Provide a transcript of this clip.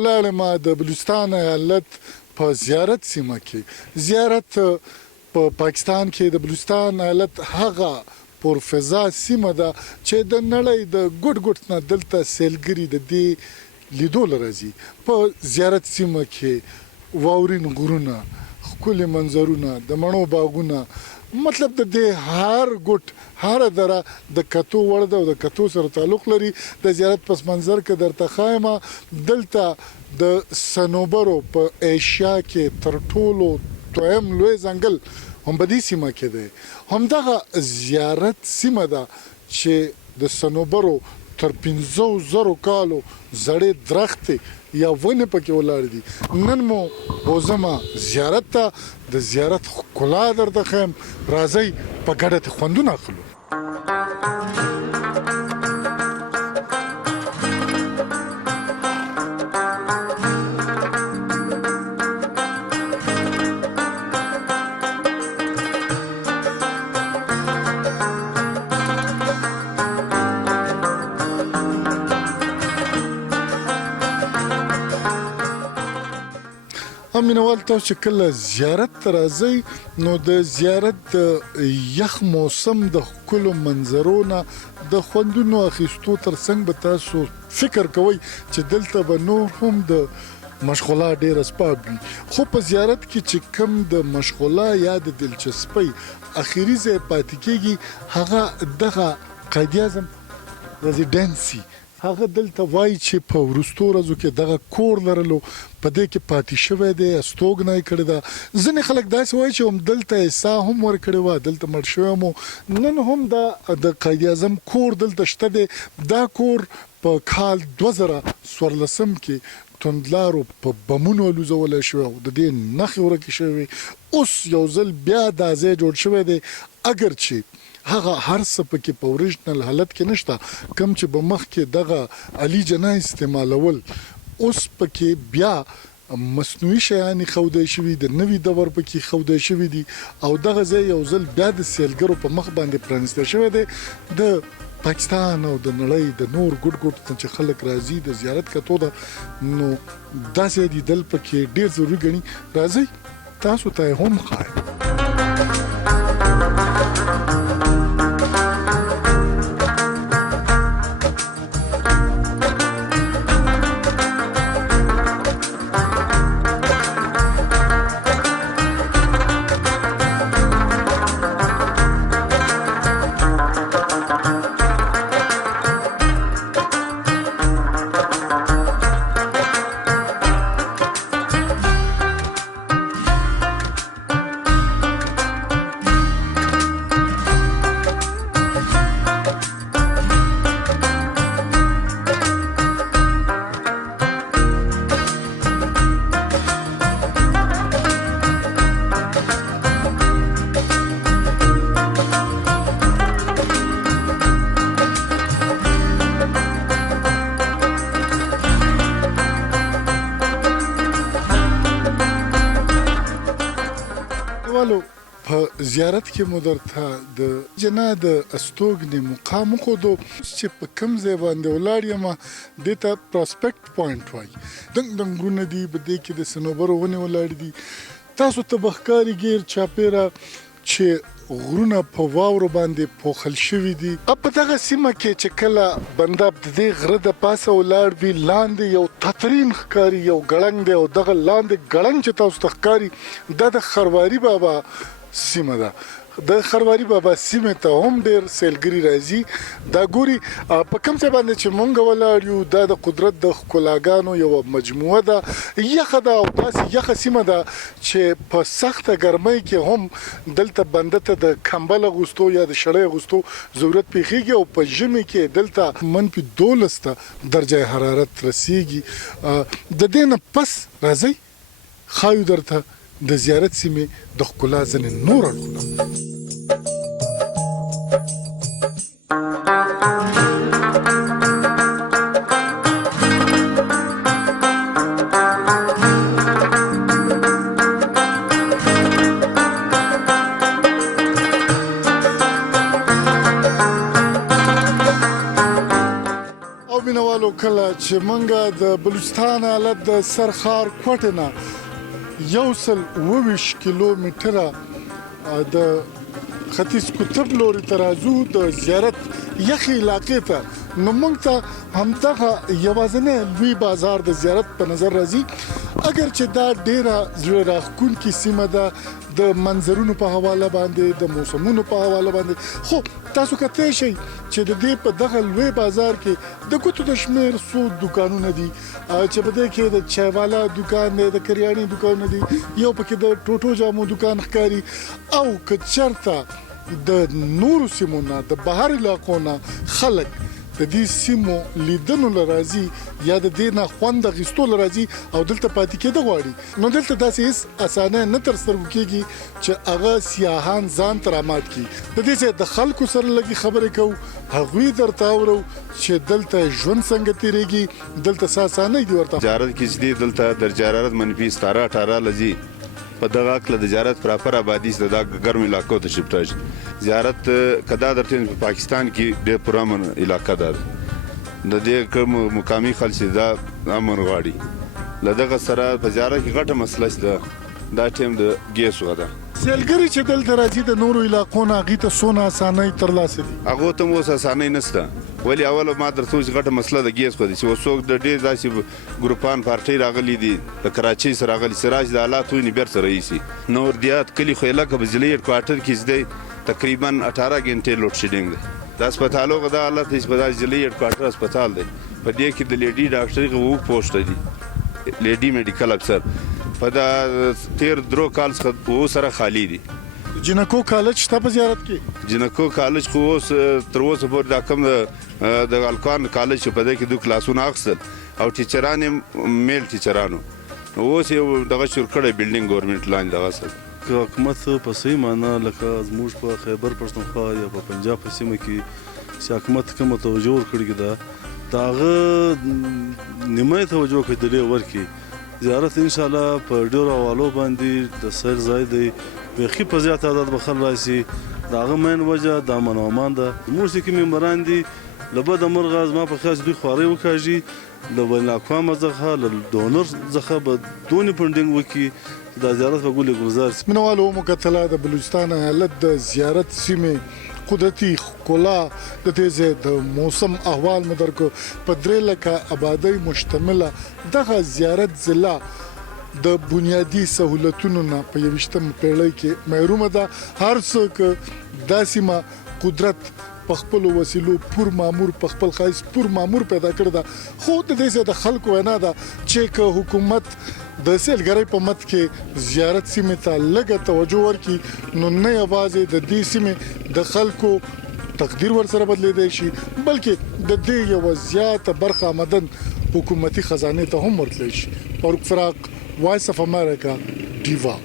ولاړم د بلوچستان ایالت په زیارت سیمه کې. زیارت په پاکستان کې د بلوچستان ایالت هغه پرفضا سیمه ده چې د نړۍ د ګوټ ګوټ نه دلته سیلګري د دې لیدو لري. په زیارت سیمه کې واورین غرونه، ښکلي منظرونه، د مڼو باغونه، مطلب د دې هر ګوټ هر دره د کتو وړ ده او د کتو سره تعلق لري. د زیارت پس منظر کې درته ښایم دلته د صنوبرو په ایشیا کې تر ټولو دویم لوی ځنګل هم په دې سیمه کې دی. همدغه زیارت سیمه ده چې د صنوبرو تر 500,000 کالو زړې درختې یا ونې پکې ولاړ دي. نن مو بوزمه زیارت ته، د زیارت ښکلا درته ښیم. راځئ په ګډه ترې خوندونه اخلو. مینوال تاسو چې کله زیارت ته راځئ نو د زیارت د یخ موسم د ښکلو منظرو نه د خوندونو اخیستو ترڅنګ به تاسو فکر کوئ چې دلته به نور هم د مشغولا ډېر اسباب وي. خو په زیارت کې چې کم د مشغولا یا د دلچسپۍ اخري ځای پاتې کېږي هغه دغه قائد اعظم رزیډنسي. هغه دلته وایي چې په وروستو ورځو کې دغه کور لرلو په دې کې پاتې شوی دی، استوګنه یې کړې ده. ځینې خلک داسې وایي چې هم دلته یې ساه هم ورکړې وه، دلته مړ شوی مو. نن هم د قائد اعظم کور دلته شته دی. دا کور په کال 2014 کې توندلارو په بمونو الوزولی شوی او د دې نښې ورکې شوې. اوس یو ځل بیا دا ځای جوړ شوی دی، اگر چې هغه هر څه پکې په اوریجنل حالت کې نشته. کم چې به مخکې دغه علي جناح استعمالول، اوس پکې بیا مصنوعي شیان ښودی شوي، د نوي دور پکې ښودی شوي دي او دغه ځای یو ځل بیا د سیلګرو په مخ باندې پرانیستی شوی دی. د پاکستان او د نړۍ د نور ګوټ ګوټ ته چې خلک راځي د زیارت کتو ده، نو داسې لیدل پکې ډېر ضروري ګڼي. راځئ تاسو ته یې هم ښایم. په زیارت کې مو درته د جناح د استوګنې مقام وښودو چې په کوم ځای باندې ولاړ یم. دې ته پراسپیکټ پوینټ وایي. دنګ دنګ غرونه دي، په دې کې د صنوبرو ونې ولاړې دي. تاسو ته به ښکاري ګیر چاپېره چې غرونه په واورو باندې پوښل شوي دي. په دغه سیمه کې چې کله بنده د دې غره د پاسه ولاړ وي، لاندې یو تترین ښکاري، یو ګړنګ دی او دغه لاندې ګړنګ چې تاسو ته ښکاري دا د خرواري بابا سیمه ده. د خرواري بابا سیمې ته هم ډېر سیلګري راځي. دا ګوري په کوم ځای باندې چې مونږ ولاړ یو، دا د قدرت د ښکلاګانو یوه مجموعه ده. یخه ده او داسې یخه سیمه ده چې په سخته ګرمۍ کې هم دلته بنده ته د کمبل اغوستو یا د شړۍ اغوستو ضرورت پیښیږي او په ژمي کې دلته -12 درجه حرارت رسیږي. د دې نه پس راځئ ښایو درته د زیارت سیمې د ښکلا ځینې نور اړخونه. کله چې موږ د بلوچستان ایالت د سرخار کوټې نه 120 کیلومتره د ختیځ قطب لوري ته راځو د زیارت یخي علاقې ته، نو موږ ته همدغه یوازینی لوی بازار د زیارت په نظر راځي. اگر چې دا ډیره زړه راښکونکې سیمه ده د منظرونو په حواله باندې، د موسمونو په حواله باندې، خو تاسو کتلی شئ چې د دې په دغه لوی بازار کې د ګوتو د شمېر څو دوکانونه دي چې په دې کې د چایوالا دوکان دی، د کریاني دوکانونه دي، یو پکې د ټوټو جامو دوکان ښکاري، او که چېرته د نورو سیمو نه د بهر علاقو نه خلک د دې سیمو لیدنو لراځي یا د دې نه خوند اخیستو لراځي او دلته پاتې کېده غواړي، نو دلته داسې هیڅ اسانه نه ترسره کېږي چې هغه سیاحان ځان ته رامات کړي. د دې ځای د خلکو سره لږې خبرې کوو، هغوی درته اورو چې دلته ژوند څنګه تېرېږي، دلته څه اسانۍ دي ورته. زیارت کې چې دی دلته در جرارت منفي 17-18 لذي په دغه عقل د زیارت پراپر آبادی د ګرم علاقو ته شفت شي. زیارت کدا درته په پاکستان کې ډېر پرامن علاقه ده، د دې کوم مقامي خلک دا امن غواړي. لدغه سره په زیارت کې غټه مسله ده، دا ټیم د ګیس ودا سیلګری چې دلته راځي د نورو علاقو نه هغې ته څونه اسانۍ ترلاسه دي؟ هغو ته اوس اسانۍ نشته، ولې اوله ما درته وویل چې غټه مسله د ګیس خو ده چې اوس څوک د ډېر داسې ګروپان پارټۍ راغلي دي د کراچۍ سره راغلي، سراج د حالات ویني بیرته رئیسي نور دیات کلي خو یې لکه بجلۍ هډکواټر کې چې دی تقریبا 18 غنټې لوډ شیډینګ دی. د هسپتالو دا حالت دی چې په دا بجلۍ هډکواټر هسپتال دی، په دې کې د لیډي ډاکټرۍ 2 پوسټه دي، لیډي میډیکل افسر په دا 13 کال څخه سره خالی دي. جنکو کالج شته په زیارت کې؟ جنکو کالج خو اوس تر اوسه پورې دا کوم د الکوان کالج چې په دې کې 2 کلاسونه اخیستل او ټیچران یې میل ټیچرانو، اوس یو دغه شروع کړی بلډینګ ګورنمنټ لاندې دغه سره که حکومت په صحیح معنا لکه زموږ په خیبر پښتونخوا یا په پنجاب په سیمه کې چې حکومت کومه توجه ورکړې ده د هغه نیمه توجه که د ډېر ورکړي. زیارت انشاءالله په ډېرو حوالو باندې د سیر ځای دی، بیخي په زیات تعداد به خلک راشي. د هغه مین وجه د امن او امان ده. زموږ چې کوم ممبران دي له بده مرغه زما په خیال چې دوی خوارۍ وکاږي، له بین الاقوامه څخه له ډونر څخه به دونې فنډینګ وکړي دا زیارت به ګل ګلزار شي. مینوالو مکتله د بلوچستان ایالت د زیارت سیمې قدرتي ښکلا د دې ځای د موسم احوال مې درکو. په 3 لکه آبادۍ مشتمله دغه زیارت ضلع د بنیادي سهولتونو نه په 21مه پیړۍ کې محرومه ده. هر څوک دا سیمه قدرت په خپلو وسیلو پور مامور په خپل ښایست پور مامور پیدا کړی ده، خو د دې ځای د خلکو وینا ده چې که حکومت د سیلګرۍ په مت کې زیارت سیمې ته لږه توجه ورکړي، نو نه یوازې د دې سیمې د خلکو تقدیر ورسره بدلیدای شي، بلکې د دې یوه زیاته برخه آمدن حکومتي خزانې ته هم ورتلی شي. فاروق فراق، وایس اف امریکا، ډیوا.